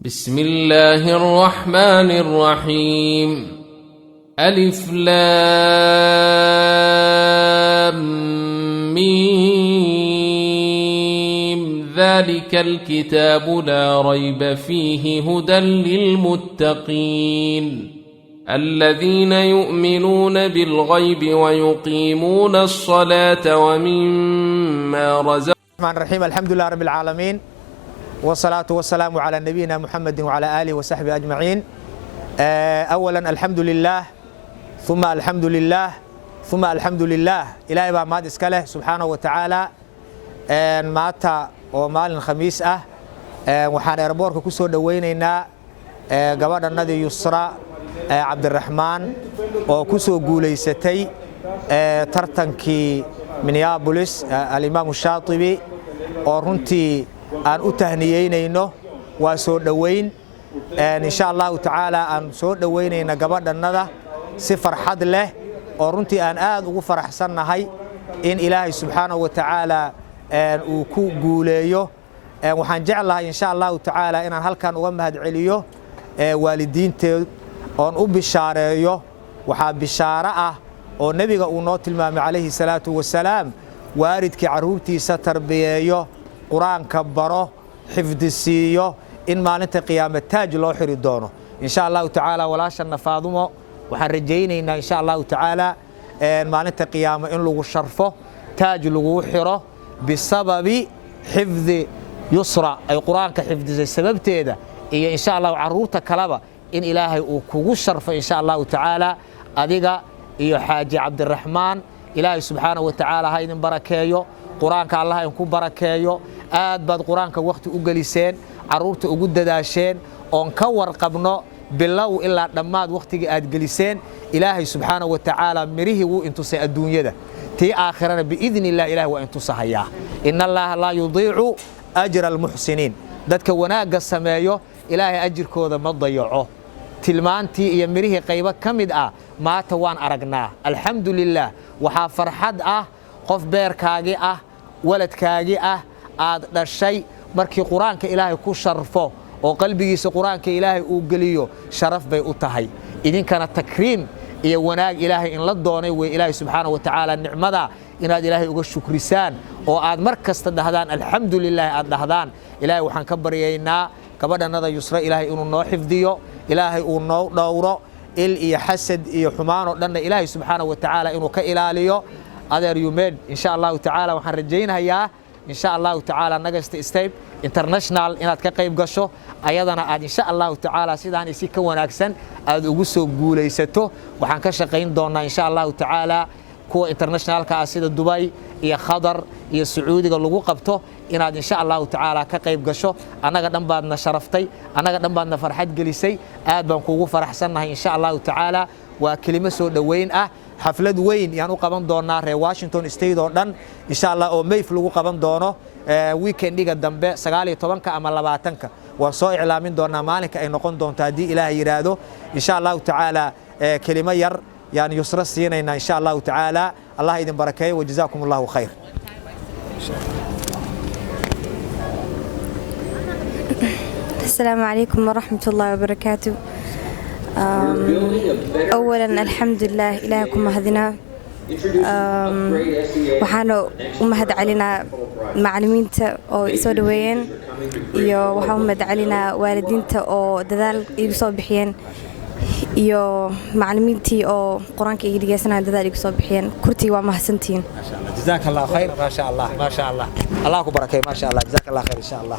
بسم الله الرحمن الرحيم. ألف لام ميم ذلك الكتاب لا ريب فيه هدى للمتقين الذين يؤمنون بالغيب ويقيمون الصلاة ومما رزقناهم. الرحمن الرحيم. الحمد لله رب العالمين والصلاة والسلام على نبينا محمد وعلى آله وصحبه أجمعين. أولا الحمد لله ثم الحمد لله ثم الحمد لله. إلهي baa mahad iska leh subxaanaه wa tacaala. maanta oo maalin khamiis ah waxaan airboortka ku soo dhaweynaynaa gabadhanadii Yusra Cabdiraxmaan oo ku soo guuleysatay tartankii Minneapolis al-Imam Shaatibi oo runtii aan u tahniyeynayno. waa soo dhaweyn insha Allah tacaala aan soo dhaweynayna gabadhanada si farxad leh oo runtii aan aad ugu faraxsanahay in Ilaahay subxaanahu wa tacaala uu ku guuleeyo. waxaan jeclahay insha Allah tacaala inaan halkan uga mahad celiyo waalidiinteed oon u bishaareeyo. waxaa bishaaro ah oo nabiga uu noo tilmaamay calayhi salaatu wasalaam waalidkii caruurtiisa tarbiyeeyo, quraanka baro, xifdisiiyo, in maalinta qiyaamad taaj loo xiri doono insha Allah tacaala. walaashana Faadumo waxaan rajaynaynaa insha Allah tacaala maalinta qiyaamo in lagu sharfo, taaj lagu xiro bisababi xifdi Yusra ay quraanka xifdisay sababteeda, iyo insha Allah caruurta kalaba in Ilaahay uu kugu sharfo insha Allah tacaala. adiga iyo xaaji Cabdiraxmaan Ilaahay subxaanahu wa tacaala ha idin barakeeyo, quraanka Allah in ku barakeeyo. aad baad quraanka waqti u galiseen, caruurta ugu dadaasheen, oon ka warqabno bilow ilaa dhammaad waqtiga aad geliseen. Ilaahay subxaanahu wa tacaala mirihii wuu intusay adduunyada, tii aakhirana biidnillah Ilaahay waa intusahayaa. inna Allaha laa yudiicu ajra almuxsiniin. dadka wanaagga sameeyo Ilaahay ajirkooda ma dayaco. tilmaantii iyo mirihii qaybo ka mid ah maanta waan aragnaa. alxamdulillaah. waxaa farxad ah qof beerkaagii ah, waladkaagii ah, aad dhashay markii quraanka Ilaahay ku sharfo oo qalbigiisa quraanka Ilaahay uu geliyo, sharaf bay u tahay. idinkana takriim iyo wanaag Ilaahay in la doonay way Ilaahay subxaanahu wa tacaala nicmada inaad Ilaahay uga shukrisaan oo aad mar kasta dhahdaan alxamdulillaah aad dhahdaan. Ilaahay waxaan ka baryaynaa gabadhanada Yusra Ilaahay inuu noo xifdiyo, Ilaahay uu noo dhowro, il iyo xasad iyo xumaan oo dhan Ilaahay subxaanahu wa tacaala inuu ka ilaaliyo. adeer yumeed insha Allah tacaala waxaan rajaynayaa insha Allah tacaala Nagasta State International inaad ka qayb gasho, ayadana aad insha Allah tacaala sidaan isi ka wanaagsan aad ugu soo guuleysato. waxaan ka shaqayn doonaa insha Allah tacaala kuwa internationalka ah sida Dubai iyo Qatar iyo Sacuudiga lagu qabto inaad insha Allah tacaala ka qayb gasho. anaga dhan baadna sharaftay, anaga dhan baadna farxad gelisay. aad baan kuugu faraxsanahay insha Allah tacaala. waa kelimo soo dhaweyn ah, xaflad weyn yaan u qaban doonaa reer Washington State oo dhan insha Allah oo Mayf lagu qaban doono weekendiga dambe 19 ama 20. waa soo iclaamin doonaa maalinka ay noqon doonto haddii Ilaahay yiraahdo insha Allah tacaala. kelimo yar yaan Yusra siinayna insha Allah tacaala. Allah idin barakeeyo wa jazaakumullahu khayr. السلام عليكم ورحمة الله وبركاته. أولا الحمد لله إلهكم هذنا وحنا ومهد علينا معلمينتا أو إسودوين يو وحمد علينا والدينتا أو دذال يقصوا بحيان يو معلمينتي أو قرآنك يجلسنا دذال يقصوا بحيان كرتي ومحسنتين. ما شاء الله. جزاك الله خير. ما شاء الله ما شاء الله. الله أكبر. ما شاء الله. جزاك الله خير إن شاء الله.